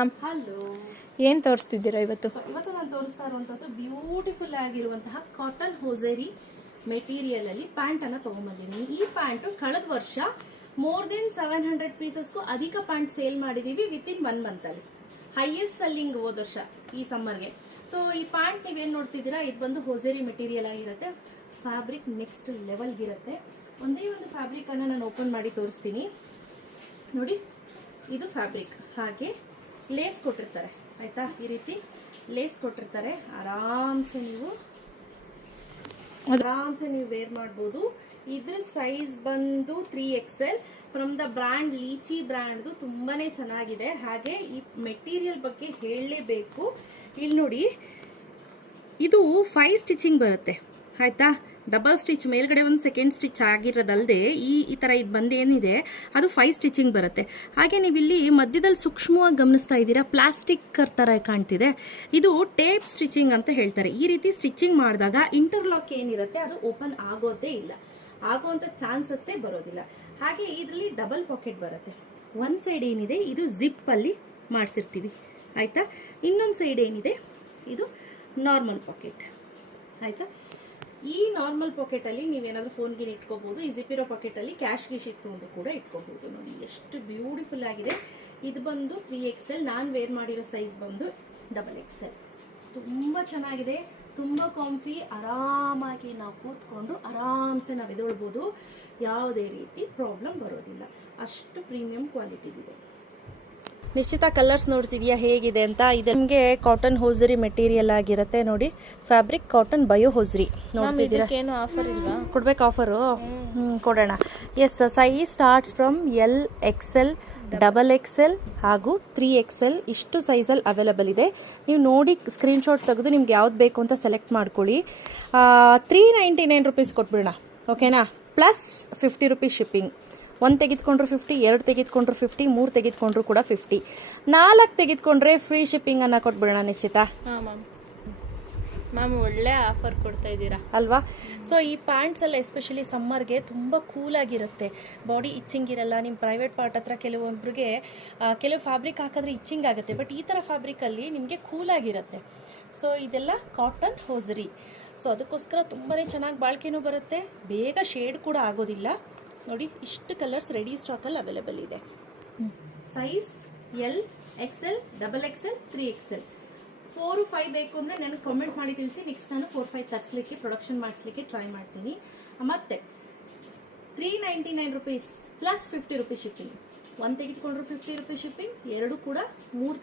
Hello, ಏನು ತೋರಿಸ್ತಿದ್ದೀರಾ ಇವತ್ತು? ಇವತ್ತು ನಾನು ತೋರಿಸ್ತಾ ಇರುವಂತದ್ದು ಬ್ಯೂಟಿಫುಲ್ ಆಗಿರುವಂತಹ ಕಾಟನ್ ಹೋಸೇರಿ ಮೆಟೀರಿಯಲ್ ಅಲ್ಲಿ ಪ್ಯಾಂಟ್ ಅನ್ನ ತಗೊಂಡ್ಬಂದಿದ್ದೀನಿ. ಈ ಪ್ಯಾಂಟ್ ಕಳೆದ ವರ್ಷ ಮೋರ್ ದೆನ್ 700 ಪೀಸಸ್ಗೂ ಅಧಿಕ ಪ್ಯಾಂಟ್ ಸೇಲ್ ಮಾಡಿದೀವಿ ವಿತ್ ಇನ್ 1 ಮಂತ್ ಅಲ್ಲಿ. ಹೈಯೆಸ್ಟ್ ಸೆಲ್ಲಿಂಗ್ ಹೋದ ವರ್ಷ ಈ ಸಮ್ಮರ್ಗೆ. ಸೊ ಈ ಪ್ಯಾಂಟ್ ನೀವೇನ್ ನೋಡ್ತಿದ್ದೀರಾ, ಇದು ಬಂದು ಹೋಸೇರಿ ಮೆಟೀರಿಯಲ್ ಆಗಿರುತ್ತೆ. ಫ್ಯಾಬ್ರಿಕ್ ನೆಕ್ಸ್ಟ್ ಲೆವೆಲ್ ಇರುತ್ತೆ. ಒಂದೇ ಒಂದು ಫ್ಯಾಬ್ರಿಕ್ ಅನ್ನ ನಾನು ಓಪನ್ ಮಾಡಿ ತೋರಿಸ್ತೀನಿ ನೋಡಿ. ಇದು ಫ್ಯಾಬ್ರಿಕ್, ಹಾಗೆ ಲೇಸ್ ಕೊಟ್ಟಿರ್ತಾರೆ ಆಯ್ತಾ. ಈ ರೀತಿ ಲೇಸ್ ಕೊಟ್ಟಿರ್ತಾರೆ. ಆರಾಮ್ಸೆ ನೀವು ವೇರ್ ಮಾಡ್ಬೋದು. ಇದ್ರ ಸೈಜ್ ಬಂದು 3XL from the brand lychee brand. ತುಂಬಾನೇ ಚೆನ್ನಾಗಿದೆ. ಹಾಗೆ ಈ ಮೆಟೀರಿಯಲ್ ಬಗ್ಗೆ ಹೇಳಲೇಬೇಕು. ಇಲ್ಲಿ ನೋಡಿ, ಇದು 5 ಸ್ಟಿಚಿಂಗ್ ಬರುತ್ತೆ ಆಯ್ತಾ. ಡಬಲ್ ಸ್ಟಿಚ್ ಮೇಲ್ಗಡೆ ಒಂದು ಸೆಕೆಂಡ್ ಸ್ಟಿಚ್ ಆಗಿರೋದಲ್ಲದೆ ಈ ತರ ಇದು ಬಂದೇನಿದೆ ಅದು 5 ಸ್ಟಿಚಿಂಗ್ ಬರುತ್ತೆ. ಹಾಗೆ ನೀವು ಇಲ್ಲಿ ಮಧ್ಯದಲ್ಲಿ ಸೂಕ್ಷ್ಮವಾಗಿ ಗಮನಿಸ್ತಾ ಇದ್ದೀರಾ, ಪ್ಲಾಸ್ಟಿಕ್ ತರ ಕಾಣ್ತಿದೆ. ಇದು ಟೇಪ್ ಸ್ಟಿಚಿಂಗ್ ಅಂತ ಹೇಳ್ತಾರೆ. ಈ ರೀತಿ ಸ್ಟಿಚಿಂಗ್ ಮಾಡಿದಾಗ ಇಂಟರ್ಲಾಕ್ ಏನಿರುತ್ತೆ ಅದು ಓಪನ್ ಆಗೋದೇ ಇಲ್ಲ, ಆಗುವಂತ ಚಾನ್ಸಸ್ಸೇ ಬರೋದಿಲ್ಲ. ಹಾಗೆ ಇದರಲ್ಲಿ ಡಬಲ್ ಪಾಕೆಟ್ ಬರುತ್ತೆ. ಒಂದ್ ಸೈಡ್ ಏನಿದೆ ಇದು ಜಿಪ್ ಅಲ್ಲಿ ಮಾಡಿಸಿರ್ತೀವಿ ಆಯ್ತಾ. ಇನ್ನೊಂದು ಸೈಡ್ ಏನಿದೆ ಇದು ನಾರ್ಮಲ್ ಪಾಕೆಟ್ ಆಯ್ತಾ. ಈ ನಾರ್ಮಲ್ ಪಾಕೆಟ್ ಅಲ್ಲಿ ನೀವೇನಾದ್ರೂ ಫೋನ್ ಗಿನ್ ಇಟ್ಕೋಬಹುದು. ಈ ಜಿಪ್ ಇರೋ ಪಾಕೆಟ್ ಅಲ್ಲಿ ಕ್ಯಾಶ್ ಗೀಶ್ ಇತ್ತು ಅಂತ ಕೂಡ ಇಟ್ಕೋಬಹುದು. ನೋಡಿ ಎಷ್ಟು ಬ್ಯೂಟಿಫುಲ್ ಆಗಿದೆ. ಇದು ಬಂದು 3XL. ನಾನು ವೇರ್ ಮಾಡಿರೋ ಸೈಜ್ ಬಂದು XXL. ತುಂಬಾ ಚೆನ್ನಾಗಿದೆ, ತುಂಬಾ ಕಾಂಫಿ. ಆರಾಮಾಗಿ ನಾವು ಕೂತ್ಕೊಂಡು ಆರಾಮ್ಸೆ ನಾವು ಎದೊಳ್ಬೋದು. ಯಾವುದೇ ರೀತಿ ಪ್ರಾಬ್ಲಮ್ ಬರೋದಿಲ್ಲ. ಅಷ್ಟು ಪ್ರೀಮಿಯಂ ಕ್ವಾಲಿಟಿ ಇದೆ. ನಿಶ್ಚಿತ ಕಲರ್ಸ್ ನೋಡ್ತಿದ್ಯಾ ಹೇಗಿದೆ ಅಂತ. ಇದು ನಿಮಗೆ ಕಾಟನ್ ಹೋಸರಿ ಮೆಟೀರಿಯಲ್ ಆಗಿರುತ್ತೆ ನೋಡಿ. ಫ್ಯಾಬ್ರಿಕ್ ಕಾಟನ್ ಬಯೋ ಹೋಸರಿ ನೋಡ್ತಿದ್ದೀರಾ. ಏನು ಆಫರ್ ಇಲ್ವಾ? ಕೊಡ್ಬೇಕು ಆಫರು? ಕೊಡೋಣ. Yes, size starts from LXL, XXL ಹಾಗೂ 3XL. ಇಷ್ಟು ಸೈಜಲ್ಲಿ ಅವೈಲಬಲ್ ಇದೆ. ನೀವು ನೋಡಿ ಸ್ಕ್ರೀನ್ಶಾಟ್ ತೆಗೆದು ನಿಮ್ಗೆ ಯಾವ್ದು ಬೇಕು ಅಂತ ಸೆಲೆಕ್ಟ್ ಮಾಡ್ಕೊಳ್ಳಿ. 399 ರುಪೀಸ್ ಕೊಟ್ಬಿಡೋಣ, ಓಕೆನಾ. Plus 50 rupees shipping. 1 ತೆಗೆದುಕೊಂಡ್ರು 50, 2 ತೆಗೆದುಕೊಂಡ್ರು 50, 3 ತೆಗೆದುಕೊಂಡ್ರು ಕೂಡ 50, 4 ತೆಗೆದುಕೊಂಡ್ರೆ ಫ್ರೀ ಶಿಪ್ಪಿಂಗ್ ಅನ್ನ ಕೊಟ್ಬಿಡೋಣ ನಿಶ್ಚಿತ. ಮ್ಯಾಮ್ ಒಳ್ಳೆ ಆಫರ್ ಕೊಡ್ತಾ ಇದ್ದೀರಾ ಅಲ್ವಾ. ಸೊ ಈ ಪ್ಯಾಂಟ್ಸ್ ಎಲ್ಲ ಎಸ್ಪೆಷಲಿ ಸಮ್ಮರ್ಗೆ ತುಂಬ ಕೂಲ್ ಆಗಿರುತ್ತೆ. ಬಾಡಿ ಇಚ್ಚಿಂಗ್ ಇರಲ್ಲ. ನಿಮ್ಮ ಪ್ರೈವೇಟ್ ಪಾರ್ಟ್ ಹತ್ರ ಕೆಲವೊಬ್ಬರಿಗೆ ಕೆಲವು ಫ್ಯಾಬ್ರಿಕ್ ಹಾಕಿದ್ರೆ ಇಚ್ಚಿಂಗ್ ಆಗುತ್ತೆ, ಬಟ್ ಈ ಥರ ಫ್ಯಾಬ್ರಿಕಲ್ಲಿ ನಿಮಗೆ ಕೂಲ್ ಆಗಿರುತ್ತೆ. ಸೊ ಇದೆಲ್ಲ ಕಾಟನ್ ಹೋಸರಿ. ಸೊ ಅದಕ್ಕೋಸ್ಕರ ತುಂಬಾ ಚೆನ್ನಾಗಿ ಬಾಳಿಕೆನೂ ಬರುತ್ತೆ, ಬೇಗ ಶೇಡ್ ಕೂಡ ಆಗೋದಿಲ್ಲ. ನೋಡಿ, ಇಷ್ಟು ಕಲರ್ಸ್ ರೆಡಿ ಸ್ಟಾಕಲ್ಲಿ ಅವೈಲೇಬಲ್ ಇದೆ. Size L, XL, XXL, 3XL. 4, 5 ಬೇಕು ಅಂದ್ರೆ ನನಗೆ ಕಾಮೆಂಟ್ ಮಾಡಿ ತಿಳಿಸಿ. ನೆಕ್ಸ್ಟ್ ನಾನು 4, 5 ತರಿಸಲಿಕ್ಕೆ ಪ್ರೊಡಕ್ಷನ್ ಮಾಡಿಸ್ಲಿಕ್ಕೆ ಟ್ರೈ ಮಾಡ್ತೀನಿ. ಮತ್ತೆ 399 rupees plus 50 rupees shipping. 1 ತೆಗೆದುಕೊಂಡ್ರು 50 rupees shipping, 2 ಕೂಡ 3